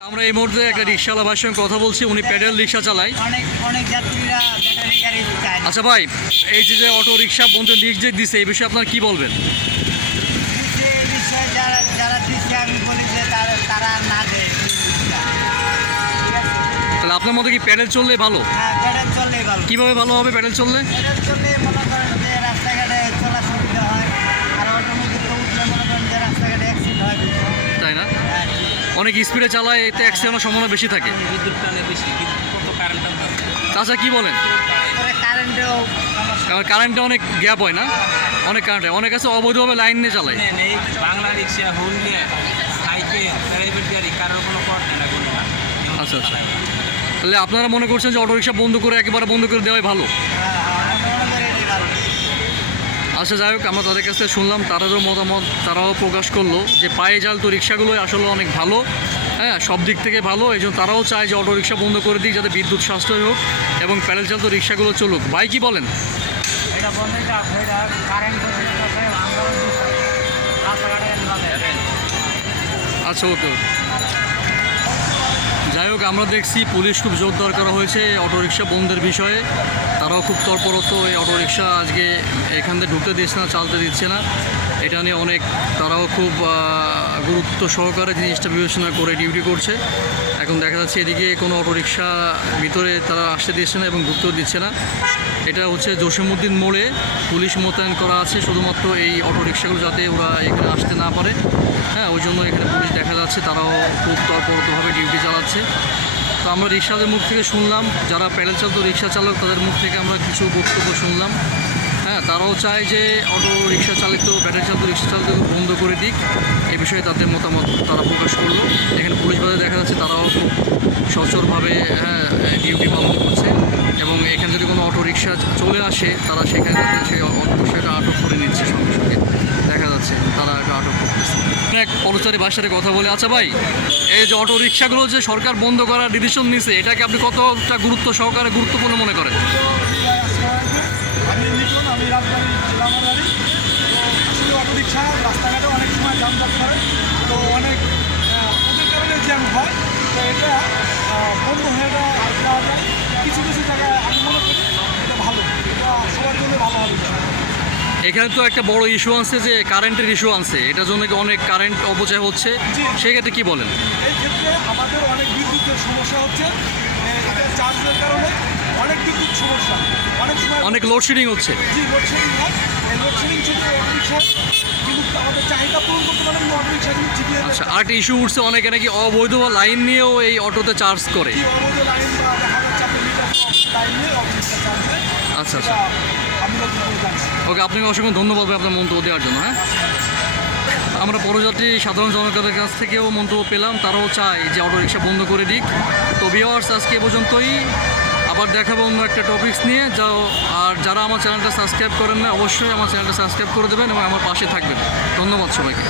আমরা এই মুহূর্তে একটা রিক্সাওয়ালা ভাইয়ের সঙ্গে কথা বলছি উনি প্যাডেল রিক্সা চালায়। অনেক অনেক যাত্রীরা ব্যাটারি গাড়ি চায়। আচ্ছা ভাই এই যে যে অটো রিক্সা বন্ধু লিক যে দিছে এই বিষয়ে আপনার কি বলবেন? যে বিষয়ে যারা যারা দিচ্ছে আমি বলি যে তারা তারা না দেয়। তাহলে আপনার মতো কি প্যাডেল চললে ভালো? হ্যাঁ প্যাডেল চললেই ভালো। কীভাবে ভালো হবে প্যাডেল চললে? মনে করেন যে রাস্তাঘাটে চলা সুবিধা হয় আর অটোমেটিক উঠলে মনে করেন যে রাস্তাঘাটে অ্যাক্সিডেন্ট হয় বেশি। তাই না হ্যাঁ, অনেক স্পিডে চালায় এতে অ্যাক্সিডেন্টের সম্ভাবনা বেশি থাকে। বিদ্যুৎ বেশি কি বলেন? কারেন্টে অনেক গ্যাপ হয় না? অনেক কারেন্ট হয় অনেক আছে অবৈধভাবে লাইন নিয়ে চালায়। বাংলা রিক্সা হুন্ডে সাইকেল প্রাইভেট গাড়ি কারোর কোনো আচ্ছা, আচ্ছা। তাহলে আপনারা মনে করছেন যে অটো রিক্সা বন্ধ করে একেবারে বন্ধ করে দেওয়াই ভালো হ্যাঁ, আমি মনে করি এটাই ভালো আচ্ছা যাই হোক আমরা তাদের কাছ থেকে শুনলাম তারাও মতামত তারাও প্রকাশ করল যে পায়ে জাল তো রিক্সাগুলো আসলে অনেক ভালো। হ্যাঁ সব দিক থেকে ভালো এই জন্য তারাও চায় যে অটো রিক্সা বন্ধ করে দিই যাতে বিদ্যুৎ সাশ্রয় হোক এবং প্যাডেল চালিত রিক্সাগুলো চলুক। ভাই কি বলেন? এটা থাক কারেন্ট আচ্ছা ওকে। হোক আমরা দেখছি পুলিশ খুব জোরদার করা হয়েছে অটোরিকশা বন্ধের বিষয়ে। তারাও খুব তৎপরত এই অটোরিকশা আজকে এখান থেকে ঢুকতে দিচ্ছে না, চালতে দিচ্ছে না। এটা নিয়ে অনেক, তারাও খুব গুরুত্ব সহকারে জিনিসটা বিবেচনা করে ডিউটি করছে। এখন দেখা যাচ্ছে এদিকে কোনো অটোরিকশা ভিতরে তারা আসতে দিচ্ছে না এবং ঢুকতেও দিচ্ছে না। এটা হচ্ছে জসিমুদ্দিন মোড়ে পুলিশ মোতায়েন করা আছে, শুধুমাত্র এই অটোরিকশাগুলো যাতে ওরা এখানে আসতে না পারে। হ্যাঁ ওই জন্য এখানে পুলিশ দেখা যাচ্ছে তারাও খুব তৎপরতভাবে ডিউটি চালাচ্ছে। তো আমরা রিক্সাদের মুখ থেকে শুনলাম, যারা প্যানেল চালিত রিক্সা চালক তাদের মুখ থেকে আমরা কিছু বক্তব্য শুনলাম। হ্যাঁ তারাও চায় যে অটো রিক্সা চালিত, প্যানেল চালিত রিক্সা চালিত বন্ধ করে দিক। এ বিষয়ে তাদের মতামত তারা প্রকাশ করল। এখানে পুলিশ বাজারে দেখা যাচ্ছে তারাও খুব সচলভাবে হ্যাঁ ডিউটি পালন করছে এবং এখানে যদি কোনো অটো রিক্সা চলে আসে তারা সেখানে তাদের সেই অটো রিক্সাটা আটক করে নিচ্ছে সঙ্গে সঙ্গে দেখা যাচ্ছে তারা এটা আটক করতেছে এক পদচারী সাথে কথা বলে আচ্ছা ভাই, এই যে অটো রিক্সাগুলো যে সরকার বন্ধ করার ডিসিশন নিছে, এটাকে আপনি কতটা গুরুত্ব সহকারে গুরুত্বপূর্ণ মনে করেন? আমি লিটন আমি রাজবাড়ি জেলা আসলে অটো রিক্সা রাস্তাঘাটে অনেক সময় যানজট করে। তো অনেক এখানে তো একটা বড় ইস্যু আছে যে কারেন্টের ইস্যু আছে। এটার জন্য কি অনেক কারেন্ট অপচয় হচ্ছে? সেক্ষেত্রে কি বলেন? এই ক্ষেত্রে আমাদের অনেক বিদ্যুতের সমস্যা হচ্ছে। চার্জের কারণে অনেক বিদ্যুৎ সমস্যা। অনেক সময় অনেক লোডশেডিং হচ্ছে। জি লোডশেডিং হয়। লোডশেডিং শুধু অটো রিক্সা কিন্তু আমাদের চাহিদা পূরণ করতে পারে কিন্তু অটো রিক্সা কিন্তু ঠিকই আচ্ছা আরেকটা ইস্যু উঠছে অনেকে নাকি অবৈধ লাইন নিয়েও এই অটোতে চার্জ করে। অবৈধ লাইন বা দেখা যাচ্ছে আপনি মিটার লাইন নিয়ে অটো রিক্সা আচ্ছা আচ্ছা। আমি ওকে, আপনাকে অসংখ্য ধন্যবাদ আপনার মন্তব্য দেওয়ার জন্য হ্যাঁ? আমরা পরযাত্রী সাধারণ জনতাদের কাছ থেকেও মন্তব্য পেলাম, তারাও চায় যে অটো রিক্সা বন্ধ করে দিক। তো ভিওয়ার্স আজকে এ পর্যন্তই। আবার দেখাবো অন্য একটা টপিক্স নিয়ে। যাও আর যারা আমার চ্যানেলটা সাবস্ক্রাইব করেন না, অবশ্যই আমার চ্যানেলটা সাবস্ক্রাইব করে দেবেন এবং আমার পাশে থাকবেন। ধন্যবাদ সবাইকে।